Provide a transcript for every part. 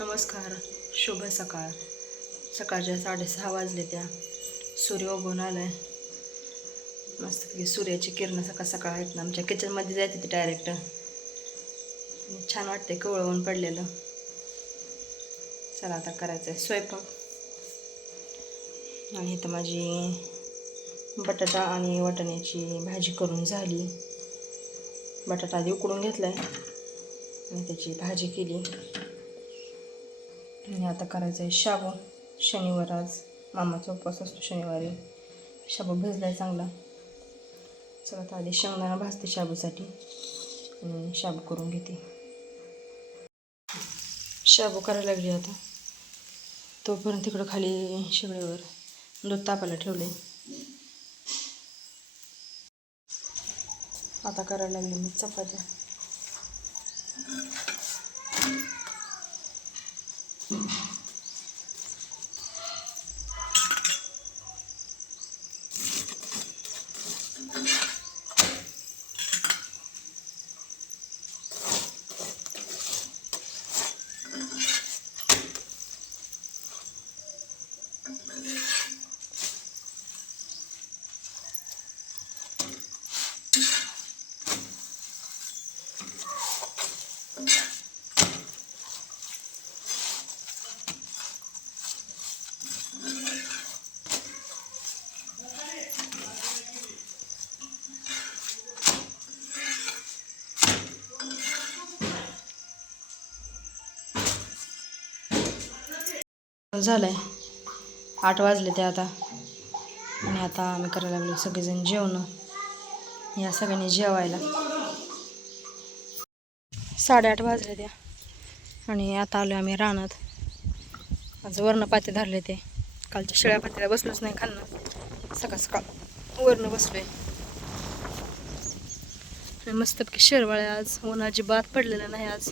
नमस्कार शुभ सकाळ. सकाळच्या साडेसहा वाजले त्या. सूर्य उगवून आलाय. मस्त सूर्याची किरणं सकाळ सकाळ आहेत ना आमच्या किचनमध्ये जायचं ते डायरेक्ट छान वाटते कवळं पडलेलं. चला आता करायचं आहे स्वयंपाक. आणि इथं माझी बटाटा आणि वाटाण्याची भाजी करून झाली. बटाटा आधी उकडून घेतला आहे आणि त्याची भाजी केली. आणि आता करायचं आहे शाबू. शनिवार आज. मामाचा उपवास असतो शनिवारी. शाबू भिजलाय चांगला. चला आता आधी शेंगदाणा भाजते शाबूसाठी. आणि शाबू करून घेते. शाबू करायला लागली आता. तोपर्यंत तिकडं खाली शेगडीवर दूध तापायला ठेवले. आता करायला लागली मी चपात्या. Mm-hmm. झालंय. आठ वाजले ते आता. आणि आता आम्ही करायला लागलो सगळेजण जेवणं. या सगळ्यांनी जेवायला. साडेआठ वाजले त्या आणि आता आलो आम्ही रानात. आज वर्ण पाते धरले ते. कालच्या शिळ्या पात्याला बसलोच नाही खाल्लं सकाळ सकाळ वर्ण बसलोय. आणि मस्तपैकी शिरवाळे आज ऊन अजिबात पडलेलं नाही आज.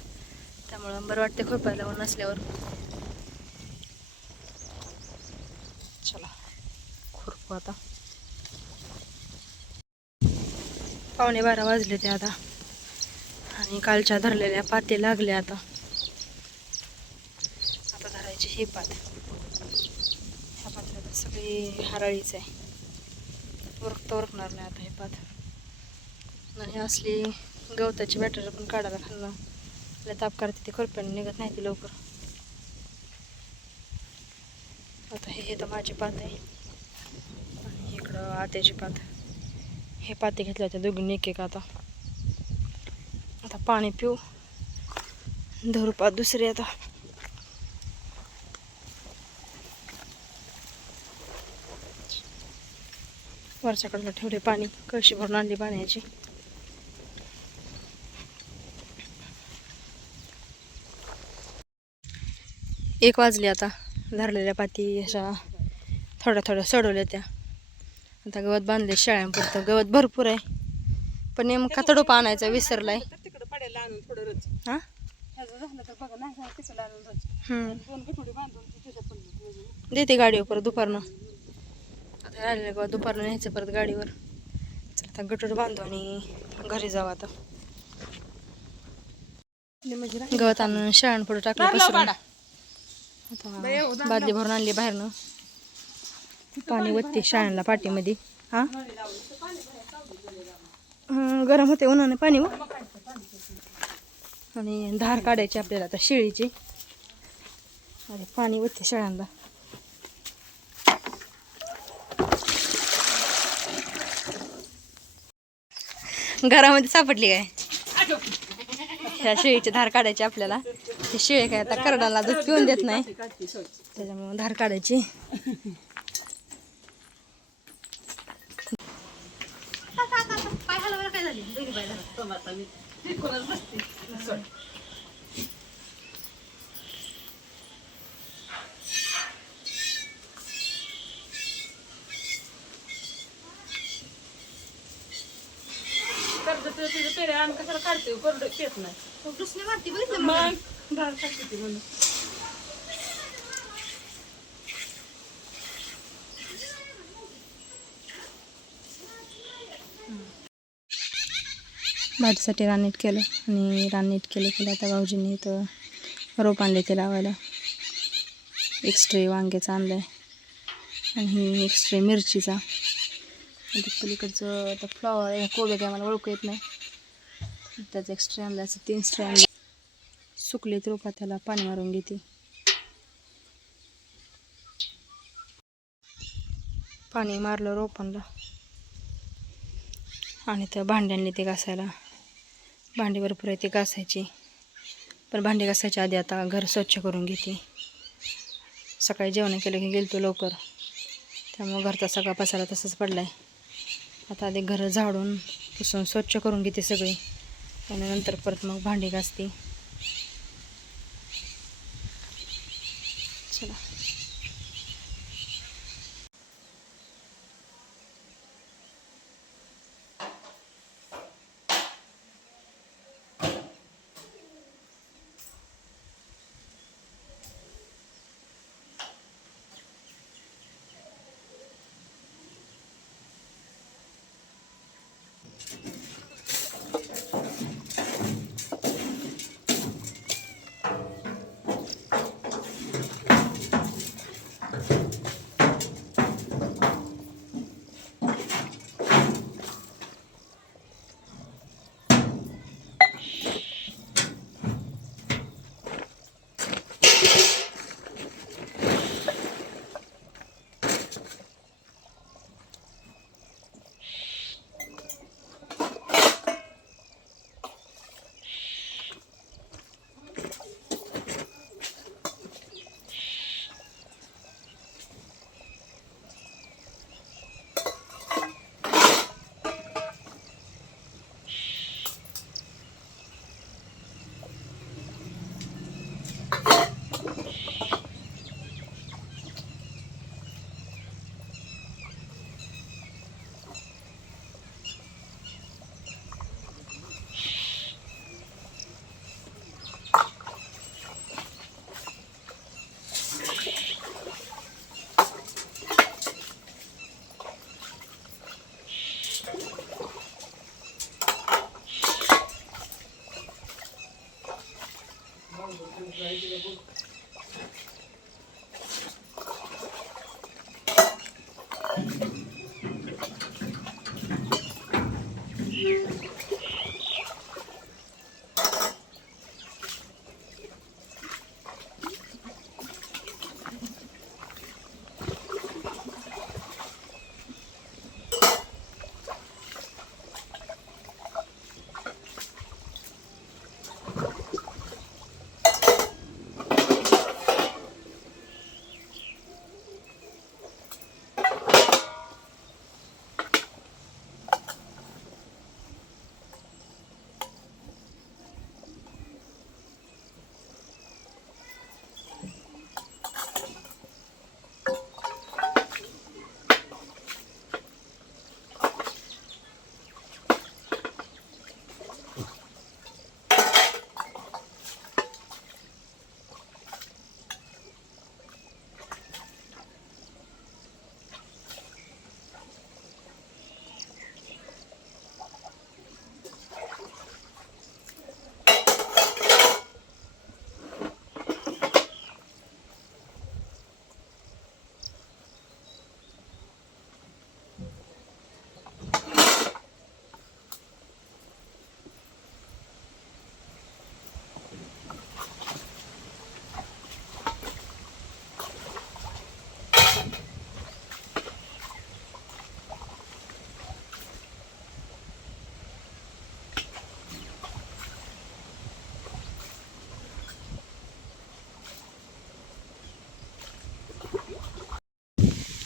त्यामुळं बरं वाटते खोपायला ऊन असल्यावर चला खुरपू आता. पावणे बारा वाजले ते आता. आणि कालच्या धरलेल्या पाते लागले आता. आता धरायची ही पात. ह्या पात्रात सगळी हराळीच आहे. उरकता ओरखणार नाही आता हे पात. आणि असली गवताची बॅटर पण काढायला खाल्लं. आपल्या ताप करते ते खुरप्याने निघत नाही ती लवकर. आता हे तर माझी पात आहे. आणि आत्याची पात. हे पाते घेतले होते दोघींनी एक एक आता. आता पाणी पिऊ. धरू पात दुसरी आता. वरच्याकडला ठेवले पाणी. कळशी भरून आणली पाण्याची. एक वाजली आता. धरलेल्या पाती अशा थोड्या थोड्या सडवल्या त्या. आता गवत बांधले शाळ्यांपुरतं. गवत भरपूर आहे. पण नेमका तडोपा आणायचा विसरलाय. हा? देते. गाडीवर परत दुपारनं. आता राहिलेलं गवत दुपारनं न्यायचं परत गाडीवर. चला आता गटोड बांधू आणि घरी जाऊ आता. म्हणजे गवत आणून शाळांपुढे टाकलं बादली भरून आणली बाहेरनं. पाणी वत्ते शाळांना पाठीमध्ये. हा? हं, गरम होते उन्हाने पाणी व आणि धार काढायची आपल्याला आता शेळीची. अरे पाणी वत्ते शाळांना. घरामध्ये सापडली काय? ह्या शेळीची धार काढायची आपल्याला. ते शेळी काय आता करडाला दूध पिऊन देत नाही. त्याच्यामुळे धार काढायची. तुझं पेरे आण कशाला काढते कोरडं येत नाही मग डाळ टाकते म्हणून. भाजीसाठी रान नीट केलं. आणि रान नीट केलं केलं. आता भाऊजींनी तर रोप आणले ते लावायला. एक्स्ट्रे वांग्याचा आणला आहे आणि एक्स्ट्रे मिरचीचा. पलीकडचं आता फ्लॉवर आहे. कोबे काय मला ओळखू येत नाही. त्याचं एक्स्ट्रे आणलं असं तीन स्ट्रे आणले. सुकलेत रोपा. त्याला पाणी मारून घेते. पाणी मारलं रोपांना. आणि त्या भांड्यांनी ते घासायला. भांडी भरपूर आहे ते घासायची. पण भांडी घासायच्या आधी आता घर स्वच्छ करून घेते. सकाळी जेवण केलं की गेलतो लवकर. त्यामुळं घरचा सगळा पसारा तसंच पडला आहे आता आधी घर झाडून पुसून स्वच्छ करून घेते सगळी. आणि नंतर परत मग भांडी घासते. चला.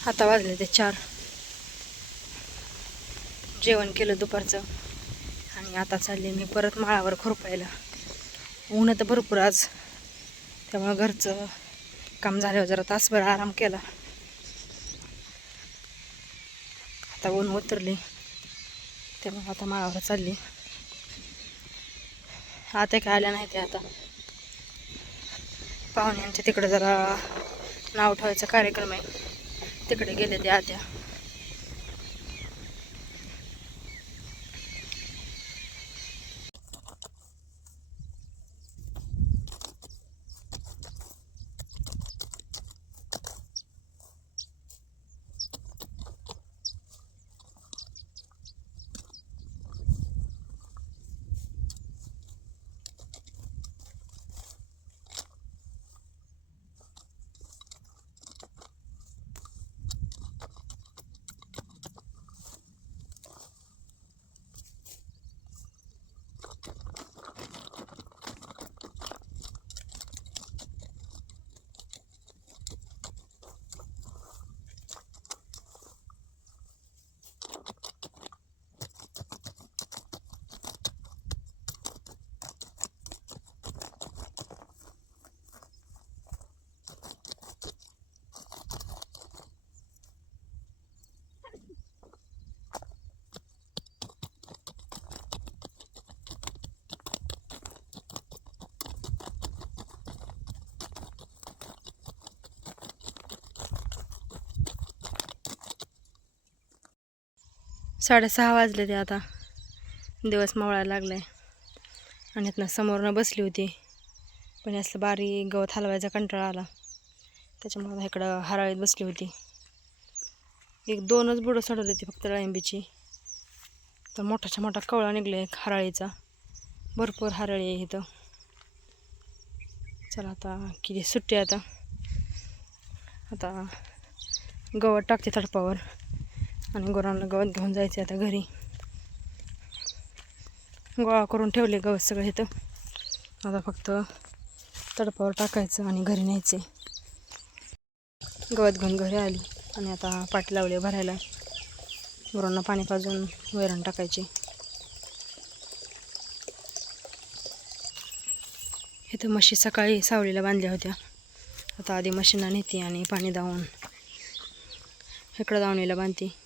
आता वाजले ते चार. जेवण केलं दुपारचं आणि आता चालले मी परत माळावर खुरपायला. ऊन तर भरपूर आज. त्यामुळं घरचं काम झाल्यावर जरा तासभर आराम केला. आता ऊन उतरले. त्यामुळे आता माळावर चालली. आता काय आल्या नाही ते आता. पाहुण्यांच्या तिकडं जरा नाव ठेवायचा कार्यक्रम आहे. तिकडे गेले ते आत्या. साडेसहा वाजले ते आता. दिवस मावळायला लागलाय. आणि इथनं समोरनं बसली होती. पण असलं बारीक गवत हलवायचा कंटाळा आला. त्याच्यामुळे आता इकडं हराळीत बसली होती. एक दोनच बुडं सोडवली होती फक्त डाळिंबीची. तर मोठाच्या मोठा कवळा निघला एक हराळीचा. भरपूर हराळी आहे इथं. चला आता किती सुट्टी आहे आता. आता गवत टाकते तडपावर. आणि गुरांना गवत घेऊन जायचे आता घरी. गोळा करून ठेवले गवत सगळं इथं. आता फक्त तडपावर टाकायचं आणि घरी न्यायचे. गवत घेऊन घरी आली आणि आता पाठी लावले भरायला. गुरांना पाणी पाजून वैरण टाकायची. इथं म्हशी सकाळी सावलीला बांधल्या होत्या. आता आधी म्हशींना नेते आणि पाणी दावून इकडं दावणीला बांधते.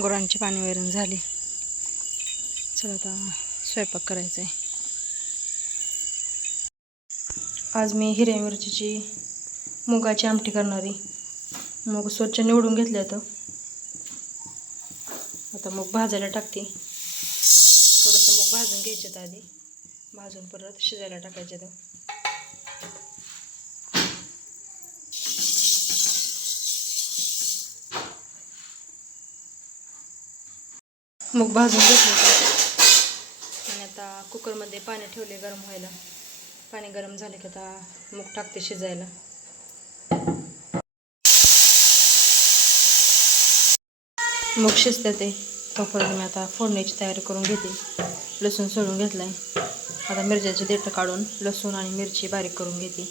गुरांची पाणी वैरण झाली. चला आता स्वयंपाक करायचा आहे आज मी हिरव्या मिरचीची मुगाची आमटी करणारी. मग स्वच्छ निवडून घेतलं तर आता मग भाजायला टाकते. थोडंसं मूग भाजून घ्यायचे आधी. भाजून परत शिजायला टाकायचे तर मूग भाजून घेतलं. आणि आता कुकरमध्ये पाणी ठेवले गरम व्हायला. पाणी गरम झाले की आता मूग टाकते शिजायला. मग शिजते ते. तोपर्यंत मी आता फोडणीची तयारी करून घेते. लसूण सोडून घेतला आहे आता मिरच्याचे देठं काढून लसूण आणि मिरची बारीक करून घेते.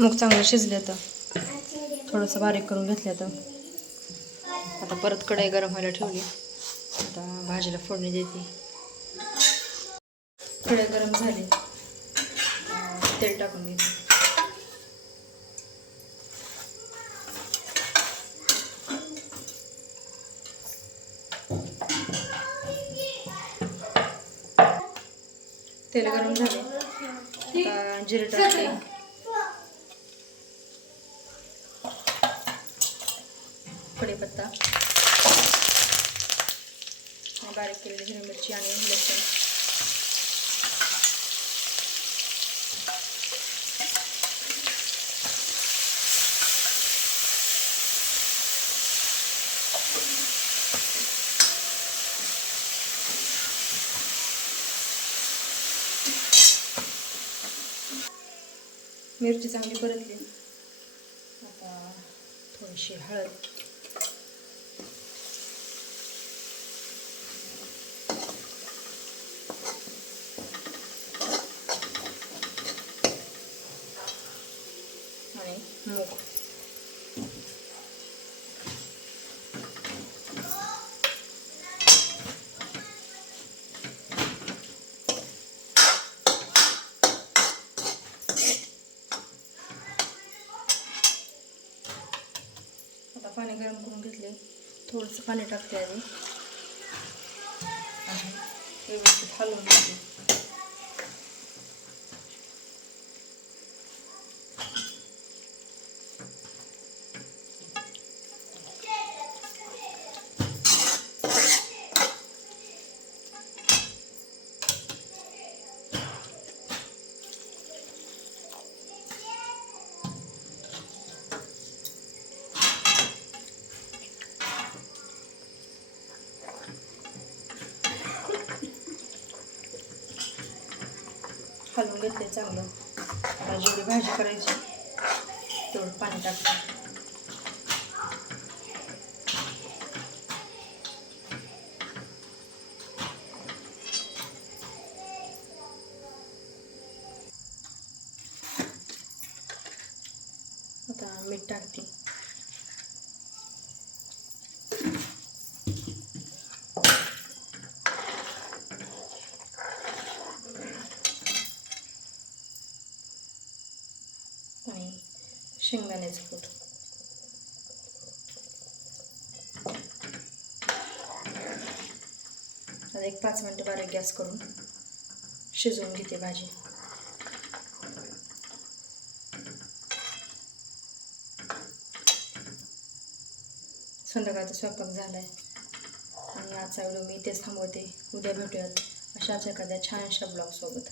मूग चांगलं शिजले तर. थोडंसं बारीक करून घेतलं तर. आता परत कढई गरम व्हायला ठेवली. आता भाजीला फोडणी देते. कढई गरम झाली. तेल टाकून घेते. तेल गरम झाले. जिरे टाकते. कढीपत्ता बारीक केलेली हिरवी मिरची आणि लसूण. मिरची चांगली परतली. आता थोडीशी हळद आणि मूग आता पाणी गरम करून घेतले थोडंसं पाणी टाकते आधी. आणि व्यवस्थित हलवून घेते. हलवून घेतले चांगलं. आता जेवढी भाजी करायची. तेवढं पाणी टाकते आता मीठ टाकते आणि शेंगदाण्याचं कूट. आता एक पाच मिनटं बारीक गॅस करून शिजवून घेते भाजी. संध्याकाळचा स्वयंपाक झाला आहे आणि आजचा व्हिडिओ मी इथेच थांबवते. उद्या भेटूयात अशाच एखाद्या छानशा ब्लॉगसोबत